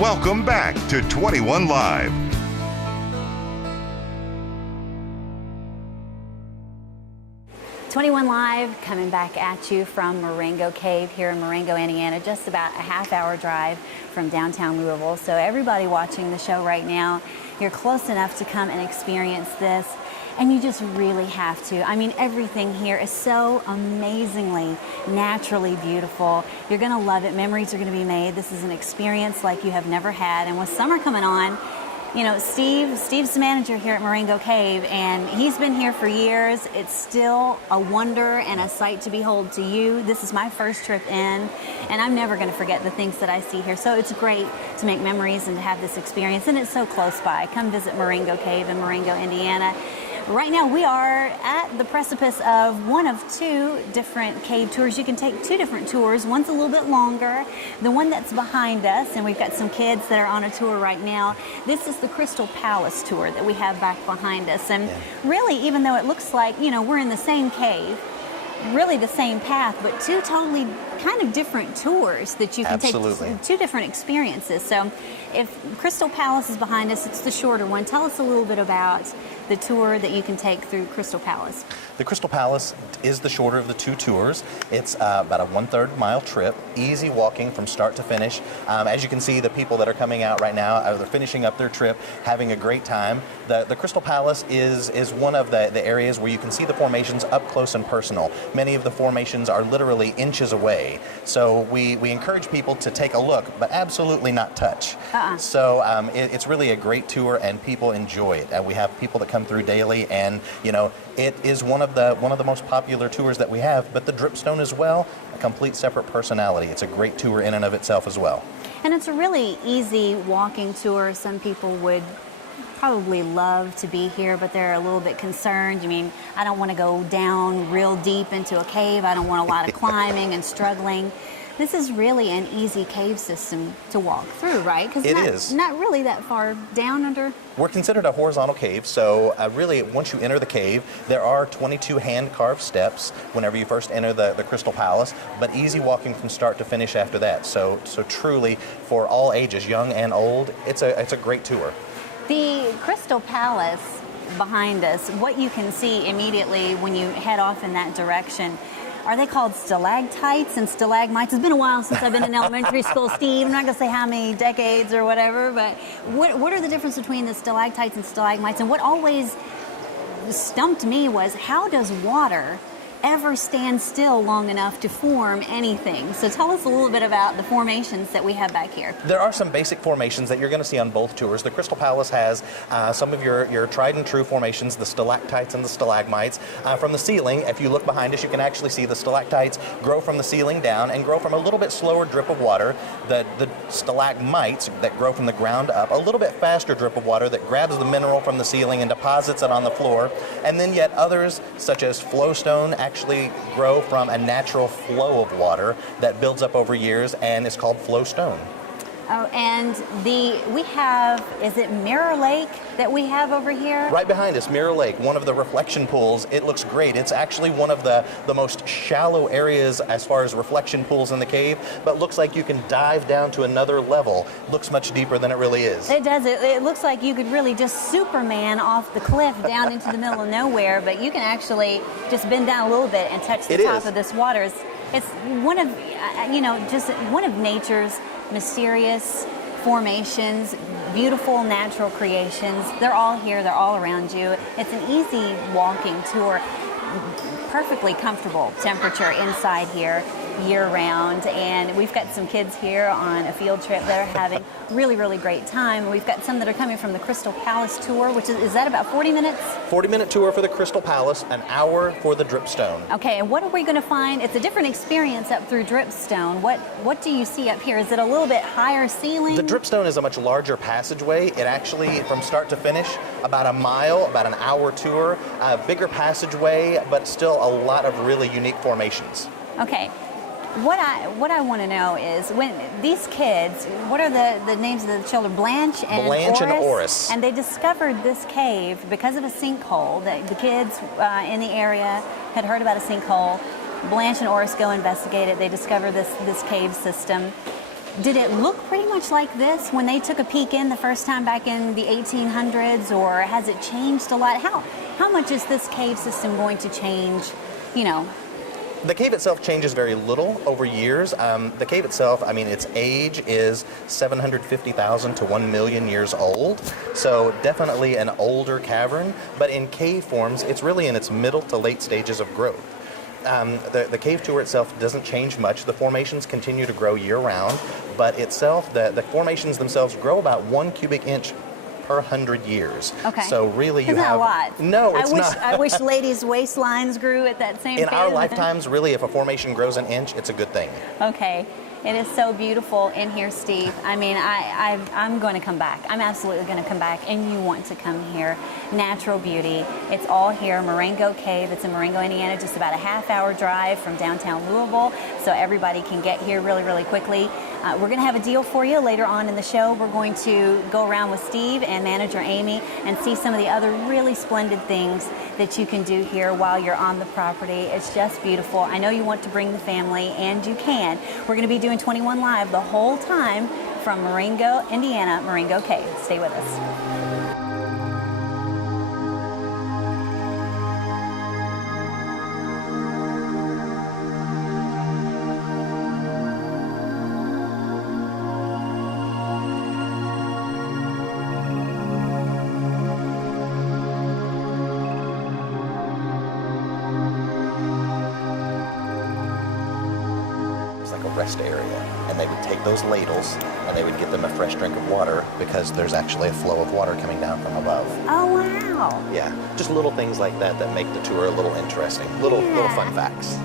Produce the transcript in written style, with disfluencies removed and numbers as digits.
Welcome back to 21 Live. Live coming back at you from Marengo Cave here in Marengo, Indiana, just about a half-hour drive from downtown Louisville. So everybody watching the show right now, you're close enough to come and experience this, and you just really have to. I mean, everything here is so amazingly naturally beautiful. You're going to love it. Memories are going to be made. This is an experience like you have never had. And with summer coming on, you know, Steve's the manager here at Marengo Cave, and he's been here for years. It's still a wonder and a sight to behold to you. This is my first trip in, and I'm never going to forget the things that I see here. So it's great to make memories and to have this experience, and it's so close by. Come visit Marengo Cave in Marengo, Indiana. Right now we are at the precipice of one of two different cave tours. You can take two different tours. One's a little bit longer. The one that's behind us, and we've got some kids that are on a tour right now. This is the Crystal Palace tour that we have back behind us. And really, even though it looks like, you know, we're in the same cave, really the same path, but two totally kind of different tours that you can take, two different experiences. So if Crystal Palace is behind us, it's the shorter one. Tell us a little bit about the tour that you can take through Crystal Palace. The Crystal Palace is the shorter of the two tours. It's about a 1/3 mile trip, easy walking from start to finish. As you can see, the people that are coming out right now, they're finishing up their trip, having a great time. The Crystal Palace is one of the areas where you can see the formations up close and personal. Many of the formations are literally inches away. So we encourage people to take a look, but absolutely not touch. So it's really a great tour, and people enjoy it. We have people that come through daily, and you know, it is one of the most popular tours that we have. But the Dripstone as well, a complete separate personality. It's a great tour in and of itself as well. And it's a really easy walking tour. Some people would probably love to be here, but they're a little bit concerned. I mean, I don't want to go down real deep into a cave. I don't want a lot of climbing and struggling. This is really an easy cave system to walk through, right? Because it is not really that far down under. We're considered a horizontal cave, so really once you enter the cave, there are 22 hand-carved steps whenever you first enter the Crystal Palace, but easy walking from start to finish after that. So truly, for all ages, young and old, it's a great tour. The Crystal Palace behind us, what you can see immediately when you head off in that direction, are they called stalactites and stalagmites? It's been a while since I've been in elementary school, Steve. I'm not going to say how many decades or whatever, but what are the difference between the stalactites and stalagmites? And what always stumped me was, how does water ever stand still long enough to form anything? So tell us a little bit about the formations that we have back here. There are some basic formations that you're going to see on both tours. The Crystal Palace has some of your tried and true formations, the stalactites and the stalagmites. From the ceiling, if you look behind us, you can actually see the stalactites grow from the ceiling down and grow from a little bit slower drip of water. The stalagmites that grow from the ground up, a little bit faster drip of water that grabs the mineral from the ceiling and deposits it on the floor. And then yet others, such as flowstone, actually grow from a natural flow of water that builds up over years and is called flowstone. Oh, and we have, is it Mirror Lake that we have over here? Right behind us, Mirror Lake, one of the reflection pools. It looks great. It's actually one of the most shallow areas as far as reflection pools in the cave, but looks like you can dive down to another level. Looks much deeper than it really is. It does. It looks like you could really just Superman off the cliff down into the middle of nowhere, but you can actually just bend down a little bit and touch the top of this water. It's one of, just one of nature's mysterious formations, beautiful natural creations. They're all here, they're all around you. It's an easy walking tour, perfectly comfortable temperature inside here year-round, and we've got some kids here on a field trip that are having really, really great time. We've got some that are coming from the Crystal Palace tour, which is that about 40 minutes? 40-minute tour for the Crystal Palace, an hour for the Dripstone. Okay, and what are we going to find? It's a different experience up through Dripstone. What do you see up here? Is it a little bit higher ceiling? The Dripstone is a much larger passageway. It actually, from start to finish, about a mile, about an hour tour, a bigger passageway, but still a lot of really unique formations. Okay. What I want to know is, when these kids, what are the names of the children? Blanche and Oris. And they discovered this cave because of a sinkhole. The kids in the area had heard about a sinkhole. Blanche and Oris go investigate it. They discover this cave system. Did it look pretty much like this when they took a peek in the first time back in the 1800s, or has it changed a lot? How much is this cave system going to change, you know? The cave itself changes very little over years. The cave itself, I mean, its age is 750,000 to 1 million years old. So definitely an older cavern, but in cave forms, it's really in its middle to late stages of growth. The cave tour itself doesn't change much. The formations continue to grow year round, but itself, the formations themselves grow about 1 cubic inch per 100 years. Okay. So really you Isn't that have... a lot? No, it's not. I wish ladies' waistlines grew at that same In pace. our lifetimes, really, if a formation grows an inch, it's a good thing. Okay. It is so beautiful in here, Steve. I mean, I'm going to come back. I'm absolutely going to come back, and you want to come here. Natural beauty. It's all here. Marengo Cave. It's in Marengo, Indiana, just about a half-hour drive from downtown Louisville, so everybody can get here really, really quickly. We're going to have a deal for you later on in the show. We're going to go around with Steve and manager Amy and see some of the other really splendid things that you can do here while you're on the property. It's just beautiful. I know you want to bring the family, and you can. We're going to be doing 21 Live the whole time from Marengo, Indiana, Marengo Cave. Stay with us. Rest area, and they would take those ladles and they would get them a fresh drink of water because there's actually a flow of water coming down from above. Oh, wow. Yeah, just little things like that that make the tour a little interesting, little fun facts.